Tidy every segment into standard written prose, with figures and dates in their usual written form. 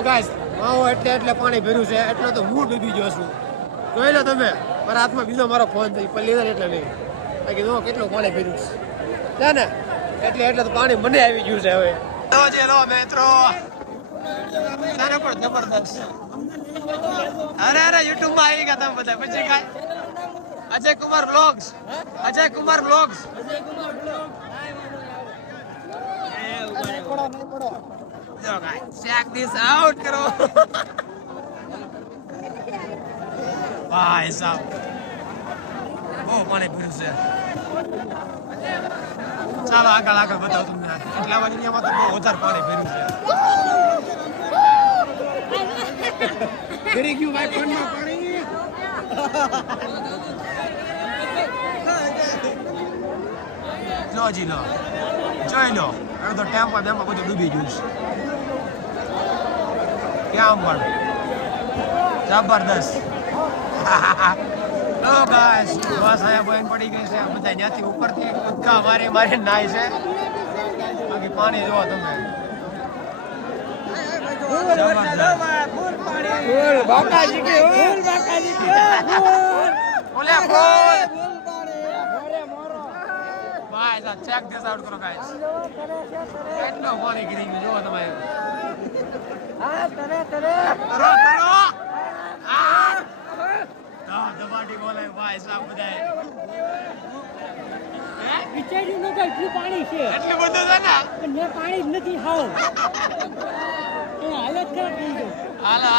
જો ગાઈસ માવો એટલે પાણી ભર્યું છે એટલે તો હું ડૂબી ગયો છું. જોઈ લો તમે મારા હાથમાં બીજો મારો ફોન છે પણ લીધા એટલે નહીં બાકી જો કેટલું પાણી ભર્યું છે ને એટલે તો પાણી મને આવી ગયું છે હવે. લો મિત્રો સારા પણ જબરદસ્ત. અરે YouTube માં આવી ગયા તમે બધા પછી કાઈ અજય કુમાર બ્લોગ્સ જો ગાઈસ ચેક ધીસ આઉટ કરો ભાઈ સાહેબ બહુ પાણી ભર્યું છે. ચાલો આગળ બતાવો તમને એટલા વાળી એરિયામાં તો બહુ વધારે પાણી ભર્યું છે. ઘરે ગયું ભાઈ ફોનમાં પાણી જોઈ લો હવે તો ટેમ્પા બેમ્પા બધું ડૂબી ગયું છે. ક્યાં પણ જબરદસ્ત. લો ગાઈસ બસ આયા બોઈન પડી ગઈ છે બધા ત્યાંથી ઉપરથી કૂદકા મારી નાય છે બાકી પાણી જોવો તમે ચેક ધીસ આઉટ કરો ગાઈસ કેટલો પાણી ગીરી ગયું જોવો તમે દબાટી બોલે ભાઈ સાહેબ બધાય વિચાર્યું નતું એટલું પાણી છે એટલું બધું છે ને પણ પાણી જ નથી હાવ એ હાલત ખરાબ થઈ ગઈ. હાલો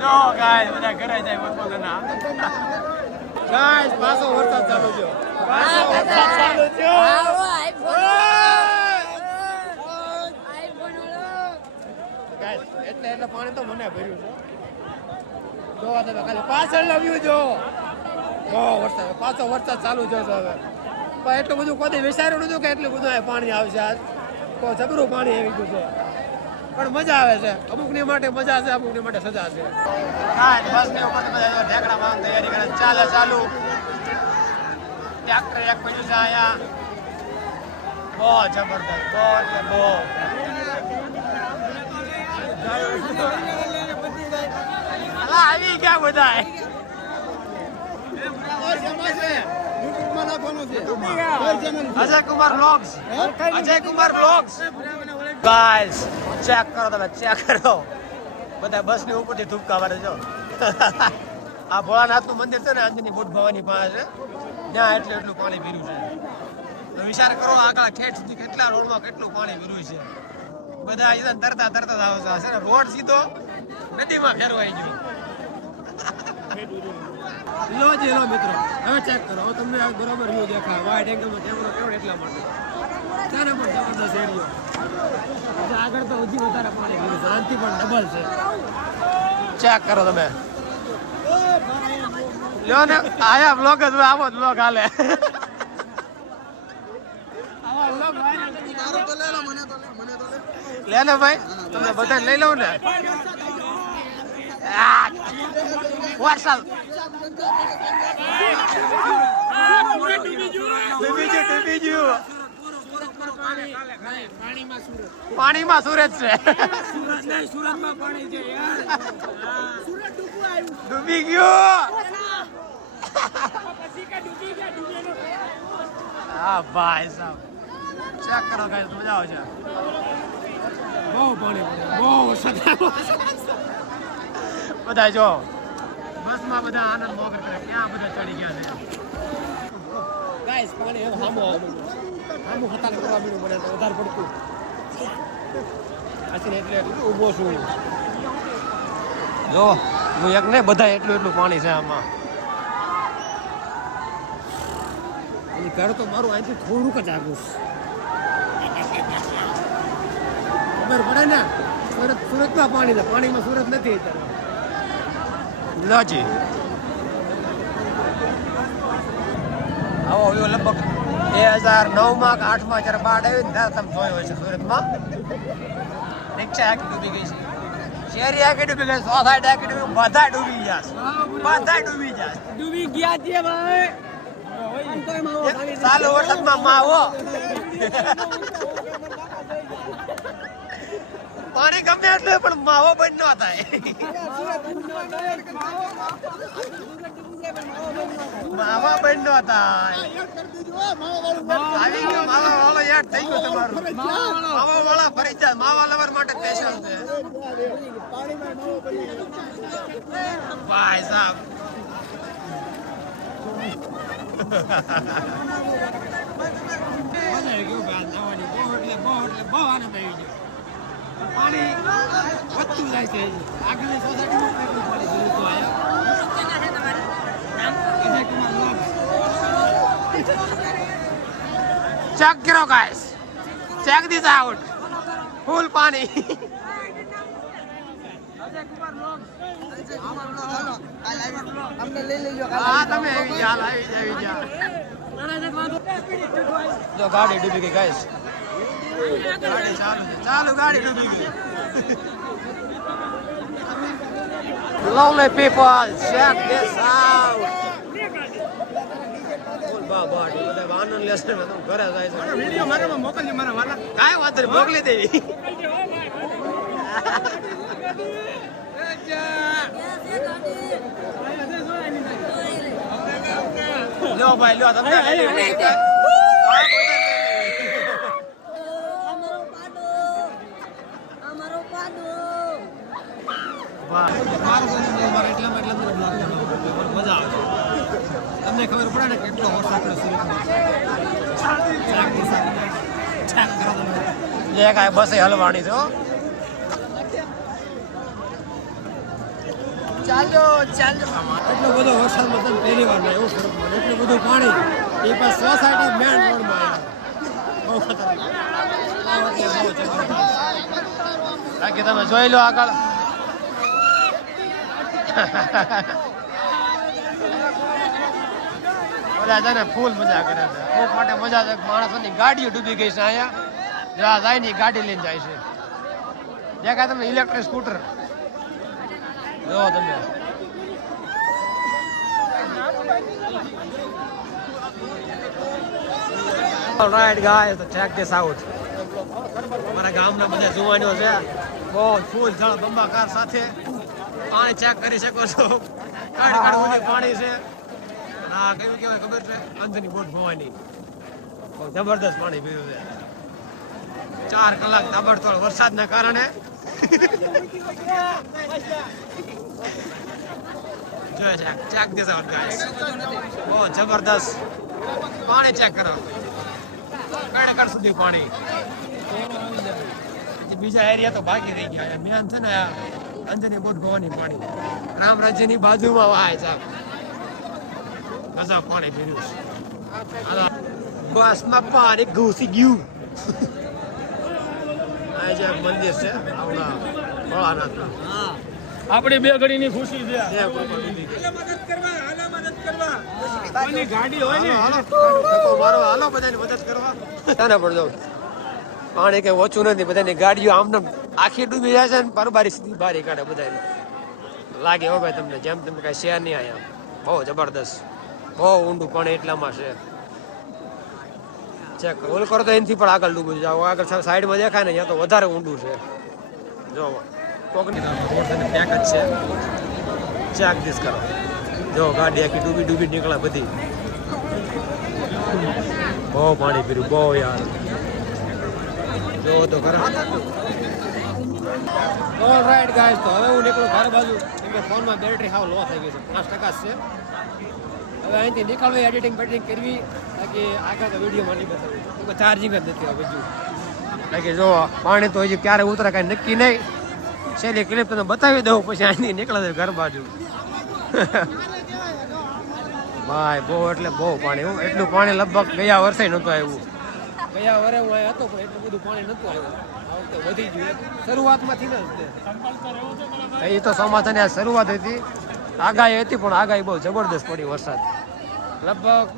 જો ગાઈસ બધા ઘરે જાય પોતપોતાના ગાઈસ પાછો વરસાદ ચાલુ થયો ગાઈસ એટલે પાણી તો મને ભર્યું છે જોવા તમે ખાલી પાછળ વ્યૂ જો પાછો વરસાદ ચાલુ થયો છે હવે પણ એટલું બધું કોઈ વિચાર્યું નતું કે એટલું બધું પાણી આવશે આજ તો જબરું પાણી આવી ગયું છે પણ મજા આવે છે અમુકની માટે મજા છે અમુકની માટે સજા છે. હા બસ ને ઉપર બધા ઢેકડા મારવાની તૈયારી કરે ચાલુ ટ્રેક્ટર એક પડ્યું છે અહીંયા બહુ જબરદસ્ત બહુ આવી ગયા બધા Ajay Kumar blogs guys check કરો બધા બસ ની ઉપરથી ધૂપકા મારે જો આ ભોળાનાથ નું મંદિર છે ને અંજની બુટ ભવાની પાસે છે ત્યાં એટલું પાણી ભર્યું છે તો વિચાર કરો આગળ ઠેઠ સુધી કેટલા રોડમાં કેટલું પાણી ભર્યું છે બધા અહીંયા તરતા આવશે ને રોડ સીધો નદીમાં ફેરવાઈ ગયો. લો મિત્રો હવે ચેક કરો હવે તમને બરોબર વ્યૂ દેખાય વાઇડ એંગલમાં કેમેરો કેવડો એટલા માટે ત્યારે પણ જબરદસ્ત એરિયો આગળ તો હજી વધારે પાણી ભર્યું છે આનાથી પણ ડબલ છે. ચેક કરો તમે લ્યો ને આયા બ્લોગ જ આવો જ બ્લોગ હાલે લે ને ભાઈ તમને બધાને લઈ લઉં ને વરસાદ ડૂબી ગયું પાણીમાં સુરત છે ડૂબી ગયું હા ભાઈ સાહેબ ચેક કરો ગાઈસ મજા આવશે બહુ પાણી બહુ વરસાદ બધા જો બસમાં બધા આનંદ મોગર કરે ક્યાં બધા ચડી ગયા છે ગાઈસ પાણી હવે હામું હતાને કરવા મળ્યું મને તો વધારે પડતું આશીને એટલે ઊભો છું જો હું એક ને બધા એટલું પાણી છે આમાં ઘર તો મારું અહીંથી થોડુંક જ આગું ખબર પડે ને સુરતમાં પાણી છે પાણીમાં સુરત નથી લોજી આવો લગભગ 2009માં કે 2008માં જ્યારે બાઢ આવી ને ત્યારે તમે જોયો હોય છે સુરતમાં રિક્ષા આખી ડૂબી ગઈ છે, શેરી આખી ડૂબી ગઈ, સોસાયટી આખી ડૂબી, બધા ડૂબી ગયા છે, બધા ડૂબી ગયા છે. ડૂબી ગયા છે ભાઈ. આમ તો એમાં આવો ખાલી ચાલુ વરસાદમાં માવો પાણી ગમે એટલું પણ માવો બંધ ન થાય. માવા બંધ ન થાય. આવી ગયો માવા વાળો યાદ થઈ ગયો તમારું. માવા વાળા ફરી જાય, માવા લવર માટે સ્પેશિયલ છે ભાઈ સાહેબ. પાણી વધતું જાય છે. આગળની સોસાયટીમાં ચેક કરો ગાઈસ, ચેક ધીસ આઉટ, ફૂલ પાણી. હા તમે આવી જા. જો ગાડી ડૂબી ગઈ ગાઈસ, ગાડી ચાલુ ગાડી ડૂબી ગઈ. Lovely people, check this out. બોલ બાબા બધા આનંદ લેશે ને તો ઘરે જાય છે. વિડિયો મારામાં મોકલજો મારા વાલા. કાઈ વાત નહીં, મોકલી દેવી. લો ભાઈ લો તમને મજા આવે. તમને ખબર પડે ને કેટલો વરસાદ જે કાંઈ બસે હલવાણી છો. ચાલો એટલો બધો વરસાદમાં તમે પહેલી વાર એવું ફરક પડે. એટલું બધું પાણી એ પણ સોસાયટી મેન રોડમાં બહુ ખતરનાક. બાકી તમે જોઈ લો આગળ. બધા છે ને ફૂલ મજા કરે છે. કોક માટે મજા છે. માણસોની ગાડીઓ ડૂબી ગઈ છે અહીંયા. જ્યાં જાય ને ગાડી લઈને જાય છે. જ્યાં કાંઈ તમને ઇલેક્ટ્રિક સ્કૂટર જો તમે. Alright guys, so check this out. મારા ગામના બધા જુવાનીઓ છે, બહુ ફૂલ જળ બંબાકાર સાથે પાણી ચેક કરી શકો છો. કાઢ પાણી છે. હા કેવું કેવાય ખબર છે, અંધની બોટ ભવાની બહુ જબરદસ્ત પાણી પીવું છે. 4 કલાક તાબડતોડ વરસાદના કારણે જોઈએ છે. ચેક ધીસ આઉટ ગાઈસ, બહુ જબરદસ્ત પાણી ચેક કરો. કણ સુધી પાણી. બીજા એરિયા તો બાકી રહી ગયા. મેન છે ને અંજની બોટ ભવાની પાણી રામ રાજ્યની બાજુમાં વહાય છે. ગજબ પાણી પીર્યું છે. બસમાં પાણી ઘૂસી ગયું. આ જે મંદિર છે આપણા ભોળાનાથનું. આપણી બે ઘડીની ખુશી છે. કોની ગાડી હોય ને હાલો બધાની મદદ કરવા. તને પણ જો પાણી કઈ ઓછું નથી. બધાની ગાડીઓ આમને આખી ડૂબી જાય છે ને પરબારી સીધી બારી કાઢે બધાને. લાગે હો ભાઈ તમને જેમ તમે કઈ શેર નહીં આયા. બહુ જબરદસ્ત, બહુ ઊંડું પાણી એટલામાં છે. ચેક ઓલ કરો તો એનાથી પણ આગળ ડૂબી જાવ. આગળ સાઈડમાં દેખાય ને ત્યાં તો વધારે ઊંડું છે. જો કોકની પેક જ છે. ચેક ધીસ કરો. જો ગાડી આખી ડૂબી નીકળે બધી. બહુ પાણી પીર્યું, બહુ યાર. જો તો ખરા. ઓલરાઈટ ગાઈસ, તો હવે હું નીકળું ઘર બાજુ. કેમ કે ફોનમાં બેટરી હાવ લો થઈ ગઈ છે, 5% છે. હવે અહીંથી નીકળવું, એડિટિંગ કરવી. બાકી આગળ તો વિડીયોમાં નહીં બતાવ્યું, ચાર્જિંગ જ નથી હવે બીજું. બાકી જો પાણી તો હજી ક્યારે ઉતરે કાંઈ નક્કી નહીં. છેલ્લી ક્લિપ તમને બતાવી દઉં, પછી અહીંથી નીકળે ઘર બાજુ. ભાઈ બહુ એટલે બહુ પાણી. એટલું પાણી લગભગ ગયા વર્ષે નહોતું આવ્યું. ગયા વર્ષે હું અહીં હતો પણ એટલું બધું પાણી નહોતું આવ્યું. આ વખતે વધી ગયું શરૂઆતમાંથી ને. એ તો ચોમાસાની આ શરૂઆત હતી, આગાહી હતી, પણ આગાહી બહુ જબરદસ્ત પડી. વરસાદ લગભગ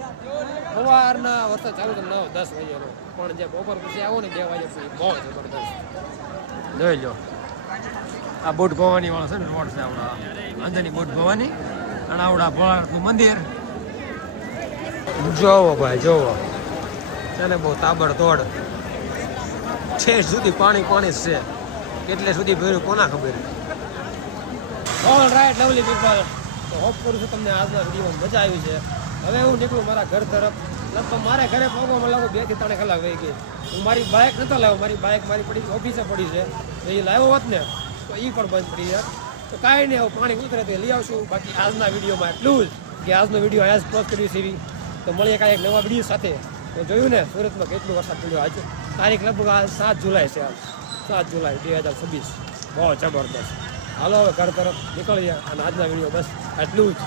સવારના વરસાદ ચાલુ તો 9-10 વાગ્યાનો, પણ જે બપોર પછી આવો ને 2 વાગ્યા સુધી બહુ જબરદસ્ત. જોઈ લો. આ બોટ ભવાની વાળો છે ને રોડ છે આપણા અંદરની બોટ ભવાની અને આવડા ભોળાનાથનું મંદિર જોવો ભાઈ જોવો છે ને બહુ તાબડતોડ છે સુધી પાણી પાણી જ છે કેટલે સુધી ભર્યું કોના ખબર. ઓલ રાઈટ લવલી પીપલ, તો હોપ કરું છું તમને આજના વિડીયોમાં મજા આવી છે. હવે હું નીકળું મારા ઘર તરફ. લગભગ મારે ઘરે પહોંચવામાં લાગુ 2 થી 3 કલાક વહી ગઈ. હું મારી બાઇક નતો લાવ્યો, મારી બાઇક મારી પડી ઓફિસે પડી છે. તો એ લાવ્યો હોત ને તો એ પણ બંધ પડી જાય. તો કાંઈ નહીં, હવે પાણી ઉતરે તો લઈ આવશું. બાકી આજના વિડીયોમાં એટલું જ કે આજનો વિડીયો અહીંયા જ પોસ્ટ કર્યું છે. તો મળીએ કાંઈ એક નવા વિડીયો સાથે. તો જોયું ને સુરતમાં કેટલો વરસાદ પડ્યો આજે. તારીખ લગભગ આજ 7 જુલાઈ છે. આજ 7 જુલાઈ 2026. બહુ જબરદસ્ત. હાલો હવે ઘર તરફ નીકળીએ અને આજના વિડીયો બસ એટલું જ.